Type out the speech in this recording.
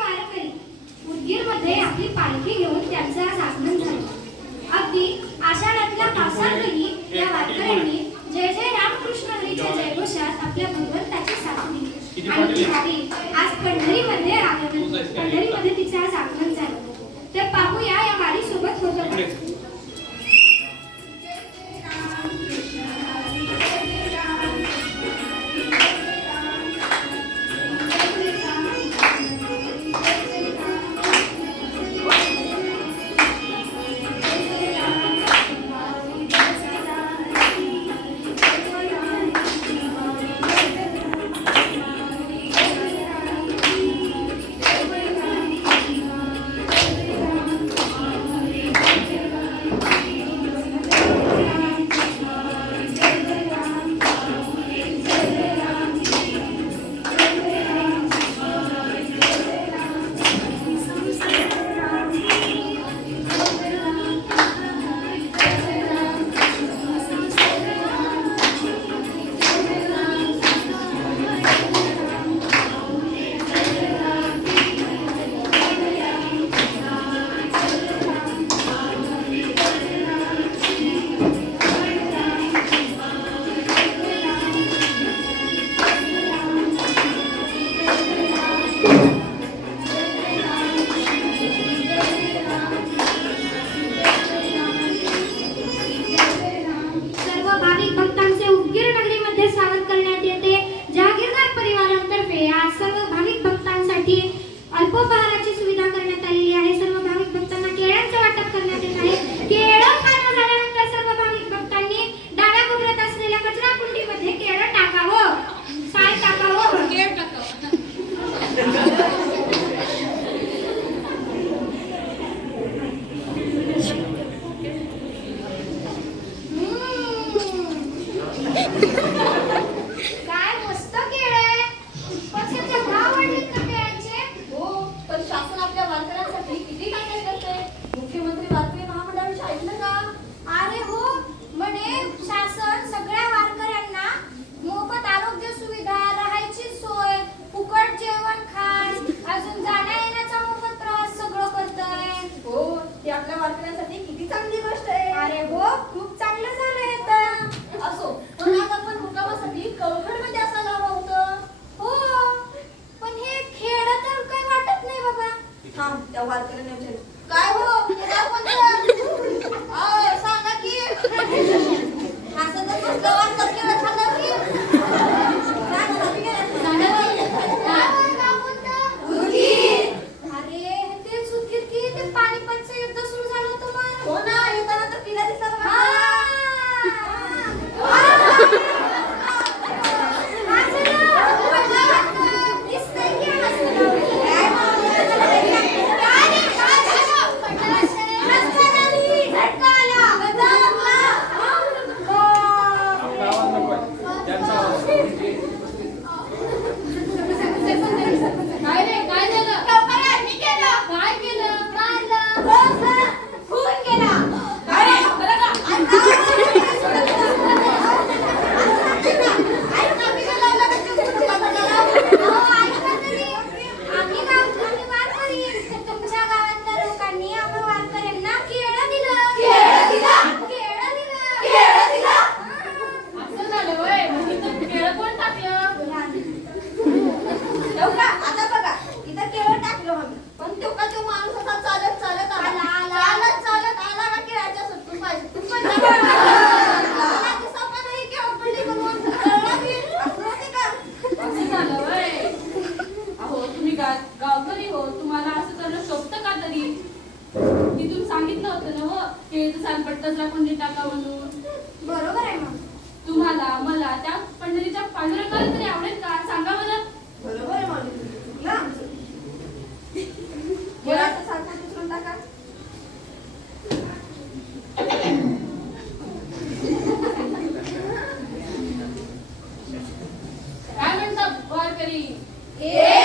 वारकरी उदगीरमध्ये आपली पालखी घेऊन त्यांचं आज आगमन झालं. अगदी आषाढातल्या पावसातही या वारकऱ्यांनी जय जय रामकृष्ण हरीच्या जयघोषात आपल्या भगवंताची साथ दिली आणि ती वारी आज पंढरीमध्ये तिचं आज आगमन झालं. तर पाहूया या वारी सोबत होतं काय. अल्पोपहाराची सुविधा करण्यात आलेली आहे. सर्व भाविक भक्तांना केळ्यांचं वाटप करण्यात येत आहे. केळं खाणं झाल्यानंतर सर्व भाविक भक्तांनी डाव्या कोपऱ्यात असलेल्या कचरा कुंडीमध्ये केळं टाकावं. काय टाकावं? केळ टाकावं. काय मस्त केळ आहे. पक्षाचे भाव वाढले का केळांचे? हो, पण शासन आपल्या वारकऱ्यांसाठी किती काय काय करते. मुख्यमंत्री वारकरी महामंडळाविषयी ऐकलं का? अरे हो, म्हणे शासन सगळ्या वारकऱ्यांना मोफत आरोग्य सुविधा, राहायची सोय, फुकट जेवण खास, अजून जाण्या येण्याचा मोफत प्रवास सगळं करतंय. हो, ती आपल्या वारकऱ्यांसाठी किती चांगली गोष्ट आहे. अरे हो, खूप चांगलं झालंय तर. असो, पण आज आपण मुक्कामासाठी कवठडमध्ये असायला हवं होतं. हो, पण हे खेळ तर काही वाटत नाही बाबा. थांब, त्या वारकऱ्यांना विचारू. काय हो, हे गाव कोणतं? सांगा की. हसतच बसलं, वारकरी केळं खाल्लं की. काय झालं, मी काय गाव कोणतं? उदगीर. अरे तेच उदगीर की ते पानिपतचं युद्ध सुरू झालं होतं मग. हो ना, येताना तर किल्ला दिसला बघा. गावकरी हो, तुम्हाला असं करणं शोभतं का तरी? मी तुम्ही सांगितलं होतं ना हो, केळीचं सालपट कचरा कुंडीत टाका म्हणून. बरोबर आहे मग. तुम्हाला मला त्या पंढरीच्या पांडुरंगाला तरी आवडेल का? सांगा मला. बरोबर आहे माऊली, तुला आमचं. केळाचं सालपट उचलून टाका. काय म्हणतात वारकरी? हे